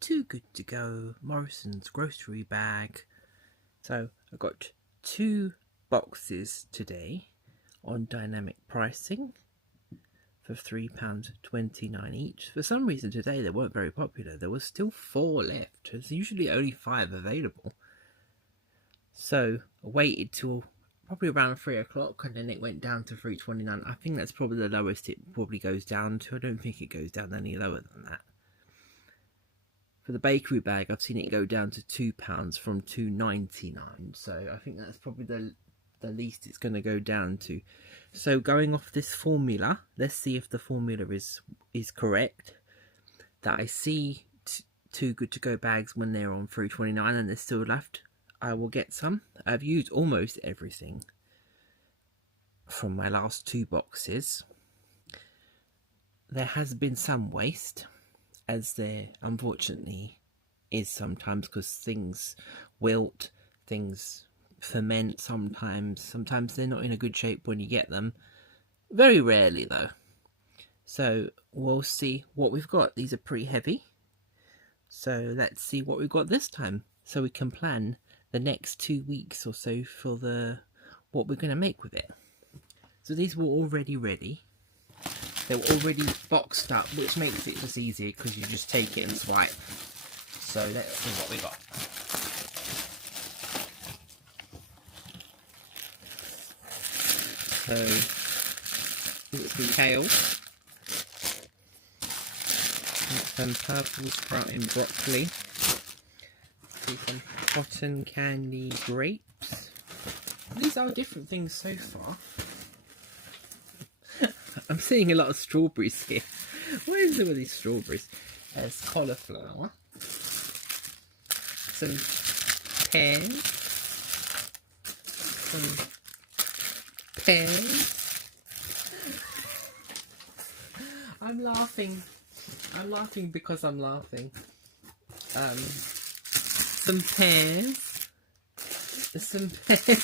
Too Good To Go Morrisons Grocery bag. So I got 2 boxes today on dynamic pricing for £3.29 each. For some reason today they weren't very popular. There was still 4 left. There's usually only 5 available. So I waited till probably around 3 o'clock and then it went down to £3.29. I think that's probably the lowest it probably goes down to. I don't think it goes down any lower than that. For the bakery bag, I've seen it go down to £2 from £2.99. So I think that's probably the least it's going to go down to. So going off this formula, let's see if the formula is correct. That I see Too Good To Go bags when they're on £3.29 and they're still left, I will get some. I've used almost everything from my last 2 boxes. There has been some waste, as there unfortunately is sometimes, because things wilt, things ferment sometimes they're not in a good shape when you get them. Very rarely though. So we'll see what we've got. These are pretty heavy, so let's see what we've got this time, so we can plan the next 2 weeks or so for what we're going to make with it. So these were already ready. They were already boxed up, which makes it just easier because you just take it and swipe. So let's see what we got. So we've got some kale, some purple sprouting broccoli, some cotton candy grapes. These are different things so far. I'm seeing a lot of strawberries here. What is it with these strawberries? There's cauliflower, some pears, I'm laughing because I'm laughing. Some pears.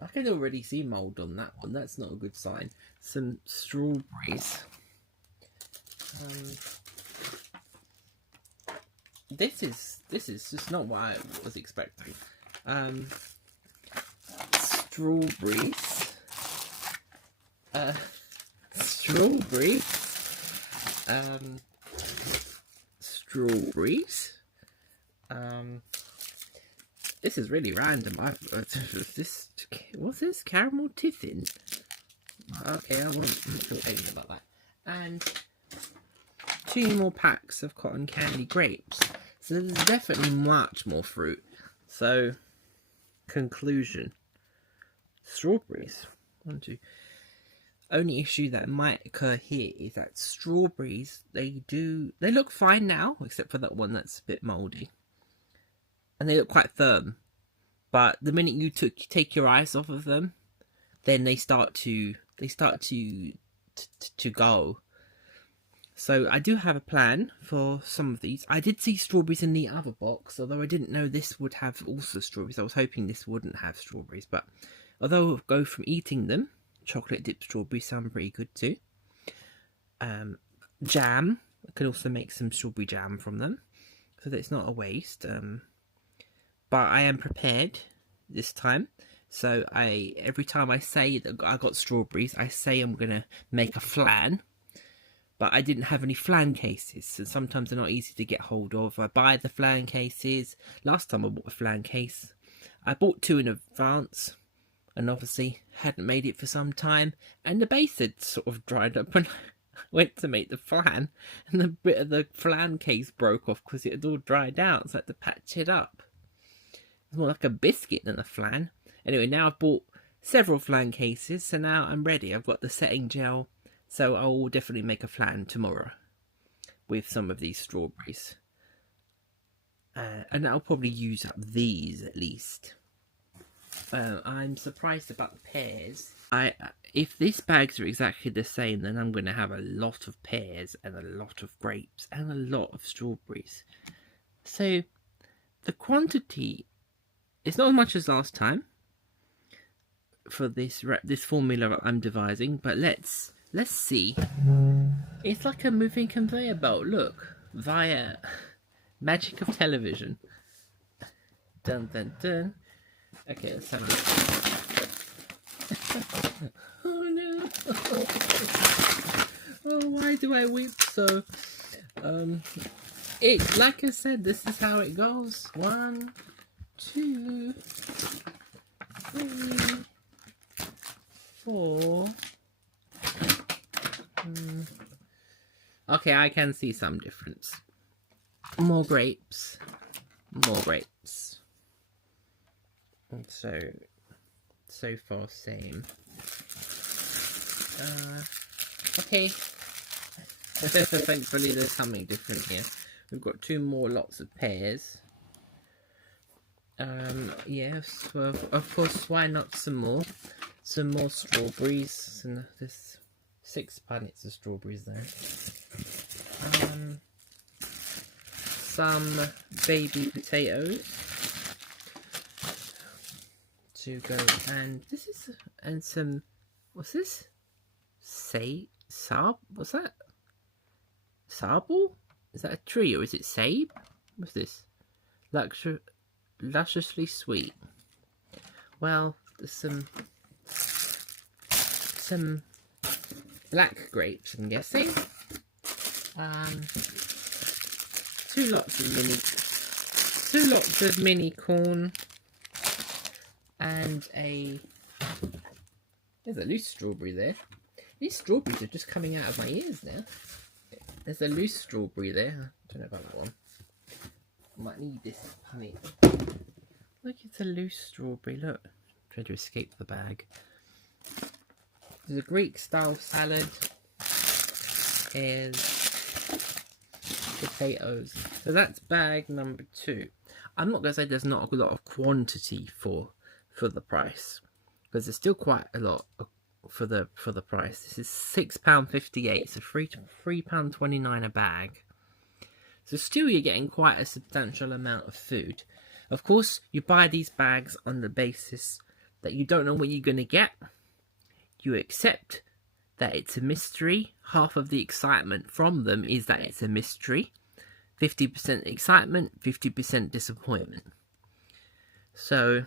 I can already see mould on that one. That's not a good sign. Some strawberries. This is just not what I was expecting. Strawberries. Strawberries. This is really random. What's this? Caramel tiffin? Okay, I won't feel anything about that. And 2 more packs of cotton candy grapes. So there's definitely much more fruit. So, conclusion. Strawberries. 1, 2. Only issue that might occur here is that strawberries, they look fine now, except for that one that's a bit mouldy. And they look quite firm, but the minute you take your eyes off of them, then they start to go. So I do have a plan for some of these. I did see strawberries in the other box, although I didn't know this would have also strawberries. I was hoping this wouldn't have strawberries, but although I'll go from eating them, chocolate dipped strawberries sound pretty good too. Jam, I could also make some strawberry jam from them, so that it's not a waste. But I am prepared this time. So every time I say that I got strawberries, I say I'm going to make a flan. But I didn't have any flan cases, so sometimes they're not easy to get hold of. I buy the flan cases. Last time I bought a flan case, I bought 2 in advance, and obviously hadn't made it for some time. And the base had sort of dried up when I went to make the flan, and the bit of the flan case broke off because it had all dried out, so I had to patch it up. It's more like a biscuit than a flan. Anyway, now I've bought several flan cases, so now I'm ready. I've got the setting gel, so I will definitely make a flan tomorrow with some of these strawberries. And I'll probably use up these at least. I'm surprised about the pears. If these bags are exactly the same, then I'm going to have a lot of pears and a lot of grapes and a lot of strawberries. So the quantity, it's not as much as last time for this formula I'm devising, but let's Let's see. It's like a moving conveyor belt, look. Via magic of television. Dun dun dun. Okay, let's have a look. Oh no. Oh, why do I weep so? Like I said, this is how it goes. 1, 2, 3, 4. Okay, I can see some difference. More grapes. More grapes. And so far same. Okay. Thankfully there's something different here. We've got 2 more lots of pears. Yes, well, of course, why not some more? Some more strawberries. And there's 6 packets of strawberries there. Some baby potatoes to go, and this is, and some, what's this? What's that? Sable? Is that a tree or is it sabe? What's this? Lusciously sweet. Well, there's some black grapes, I'm guessing. 2 lots of mini corn, and there's a loose strawberry there. These strawberries are just coming out of my ears now. There's a loose strawberry there. I don't know about that one. I might need this honey. Look, it's a loose strawberry. Look, trying to escape the bag. There's a Greek style salad. Is potatoes. So that's bag number 2. I'm not going to say there's not a lot of quantity for the price, because there's still quite a lot for the price. This is £6.58, so £3.29 a bag. So still you're getting quite a substantial amount of food. Of course, you buy these bags on the basis that you don't know what you're going to get. You accept that it's a mystery. Half of the excitement from them is that it's a mystery. 50% excitement, 50% disappointment. So,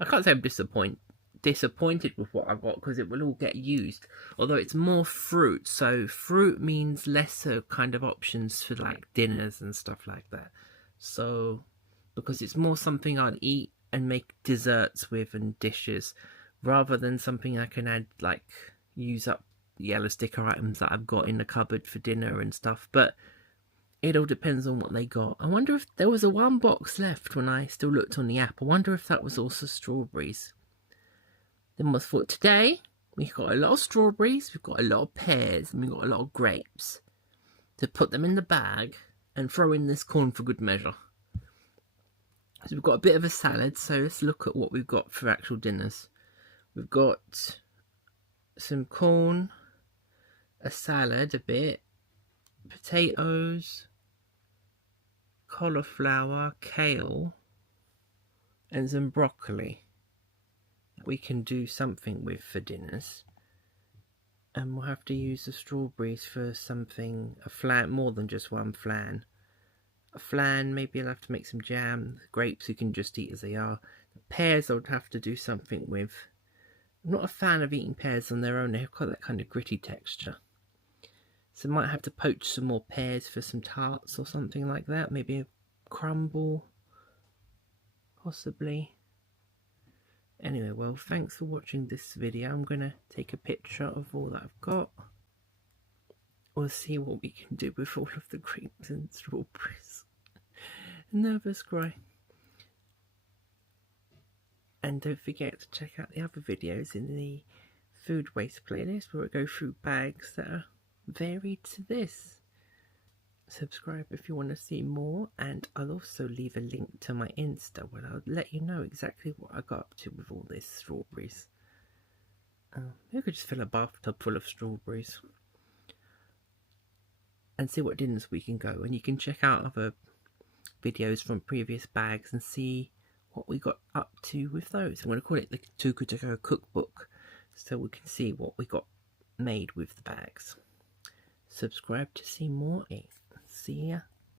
I can't say I'm disappointed with what I've got, because it will all get used. Although it's more fruit, so fruit means lesser kind of options for like dinners and stuff like that. So, because it's more something I'd eat and make desserts with and dishes, rather than something I can add, like, use up yellow sticker items that I've got in the cupboard for dinner and stuff. But it all depends on what they got. I wonder if there was a 1 box left when I still looked on the app. I wonder if that was also strawberries. Then what's for today? We've got a lot of strawberries, we've got a lot of pears, and we've got a lot of grapes. To put them in the bag and throw in this corn for good measure. So we've got a bit of a salad, so let's look at what we've got for actual dinners. We've got some corn, a salad a bit, potatoes, cauliflower, kale, and some broccoli that we can do something with for dinners. And we'll have to use the strawberries for something, a flan, more than just one flan. A flan, maybe I'll have to make some jam. The grapes you can just eat as they are. The pears I would have to do something with. I'm not a fan of eating pears on their own, they've got that kind of gritty texture. So I might have to poach some more pears for some tarts or something like that. Maybe a crumble, possibly. Anyway, well, thanks for watching this video. I'm going to take a picture of all that I've got. We'll see what we can do with all of the grapes and strawberries. Nervous cry. And don't forget to check out the other videos in the food waste playlist, where I go through bags that are varied to this. Subscribe if you want to see more, and I'll also leave a link to my Insta where I'll let you know exactly what I got up to with all these strawberries. Maybe I could just fill a bathtub full of strawberries and see what dinners we can go. And you can check out other videos from previous bags and see what we got up to with those. I'm going to call it the Toogoodtogo cookbook, so we can see what we got made with the bags. Subscribe to see more. See ya.